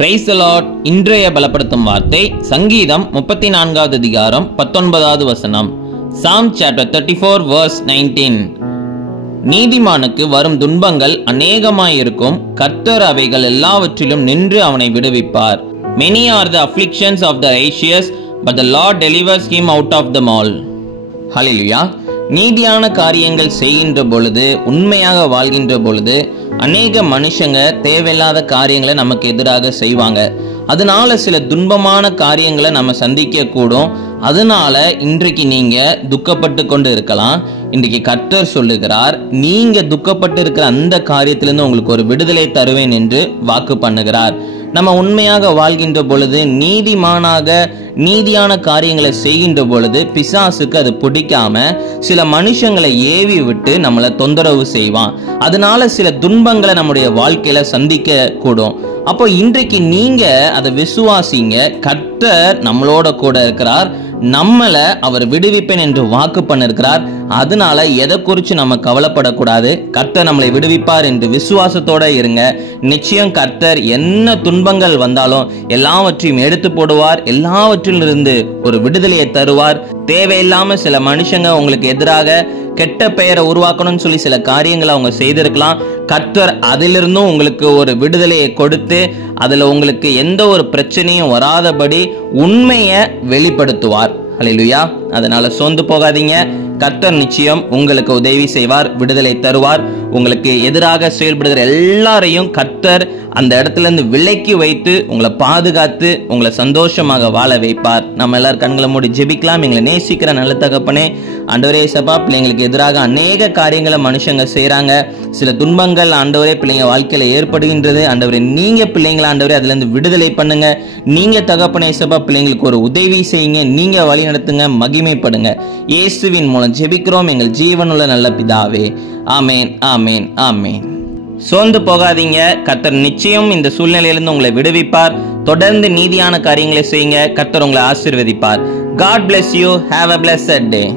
Praise the Lord. இன்றைய பலப்படுத்தும் வார்த்தை சங்கீதம் 34வது அதிகாரம் 19வது வசனம். Psalm chapter 34 verse 19. நீதிமானுக்கு வரும் துன்பங்கள் அநேகமாயிருக்கும், கர்த்தர் அவைகள் எல்லாவற்றிலும் நின்று அவனை விடுவிப்பார். Many are the afflictions of the righteous, but the Lord delivers him out of them all. ஹல்லேலூயா. நீதியான காரியங்கள் செய்கின்ற பொழுது, உண்மையாக வாழ்கின்ற பொழுது அநேக மனுஷங்க தேவையில்லாத காரியங்களை நமக்கு எதிராக செய்வாங்க. அதனால சில துன்பமான காரியங்களை நம்ம சந்திக்க கூடும். அதனால இன்றைக்கு நீங்க துக்கப்பட்டு கொண்டு இருக்கலாம். இன்றைக்கு கர்த்தர் சொல்லுகிறார், நீங்க துக்கப்பட்டு இருக்கிற அந்த காரியத்திலிருந்து உங்களுக்கு ஒரு விடுதலை தருவேன் என்று வாக்கு பண்ணுகிறார். நம்ம உண்மையாக வாழ்கின்ற பொழுது, நீதியான காரியங்களை செய்கின்ற பொழுது பிசாசுக்கு அது பிடிக்காம சில மனுஷங்களை ஏவி விட்டு நம்மளை தொந்தரவு செய்வான். அதனால சில துன்பங்களை நம்முடைய வாழ்க்கையில சந்திக்க கூடும். அப்போ இன்றைக்கு நீங்க அதை விசுவாசிங்க. கர்த்தர் நம்மளோட கூட இருக்கிறார், நம்மளை அவர் விடுவிப்பேன் என்று வாக்கு பண்ணிருக்கிறார். அதனால எதை குறித்து நம்ம கவலைப்படக்கூடாது. கர்த்தர் நம்மளை விடுவிப்பார் என்று விசுவாசத்தோட இருங்க. நிச்சயம் கர்த்தர் என்ன துன்பங்கள் வந்தாலும் எல்லாவற்றையும் எடுத்து போடுவார். எல்லாவற்றிலிருந்து ஒரு விடுதலையை தருவார். தேவையில்லாம சில மனுஷங்க உங்களுக்கு எதிராக கெட்ட பெயரை உருவாக்கணும்னு சொல்லி சில காரியங்களை அவங்க செய்திருக்கலாம். கர்த்தர் அதிலிருந்தும் உங்களுக்கு ஒரு விடுதலையை கொடுத்து அதுல உங்களுக்கு எந்த ஒரு பிரச்சனையும் வராதபடி உண்மையை வெளிப்படுத்துவார். ஹல்லேலூயா. அதனால சோர்ந்து போகாதீங்க. கர்த்தர் நிச்சயம் உங்களுக்கு உதவி செய்வார், விடுதலை தருவார். உங்களுக்கு எதிராக செயல்படுகிற எல்லாரையும் கர்த்தர் அந்த இடத்துல இருந்து விலக்கி வைத்து உங்களை பாதுகாத்து உங்களை சந்தோஷமாக வாழ வைப்பார். நம்ம எல்லாரும் கண்களை மூடி ஜெபிக்கலாம். எங்களை நேசிக்கிற நல்ல தகப்பனே, ஆண்டவரே சபா, பிள்ளைங்களுக்கு எதிராக அநேக காரியங்களை மனுஷங்க செய்யறாங்க. சில துன்பங்கள் ஆண்டவரே பிள்ளைங்க வாழ்க்கையில ஏற்படுகின்றது. ஆண்டவரே நீங்க பிள்ளைங்களை ஆண்டவரே அதுல இருந்து விடுதலை பண்ணுங்க. நீங்க தகப்பனே சபா பிள்ளைங்களுக்கு ஒரு உதவி செய்யுங்க. நீங்க வழி நடத்துங்க, மகிமைப்படுங்க. இயேசுவின் மூலம் ஜெபிக்கிறோம் எங்கள் ஜீவனுள்ள நல்ல பிதாவே. ஆமேன், ஆமேன், ஆமேன். சோர்ந்து போகாதீங்க. கர்த்தர் நிச்சயம் இந்த சூழ்நிலையிலிருந்து உங்களை விடுவிப்பார். தொடர்ந்து நீதியான காரியங்களை செய்யுங்க. கர்த்தர் உங்களை ஆசீர்வதிப்பார். God bless you. Have a blessed day.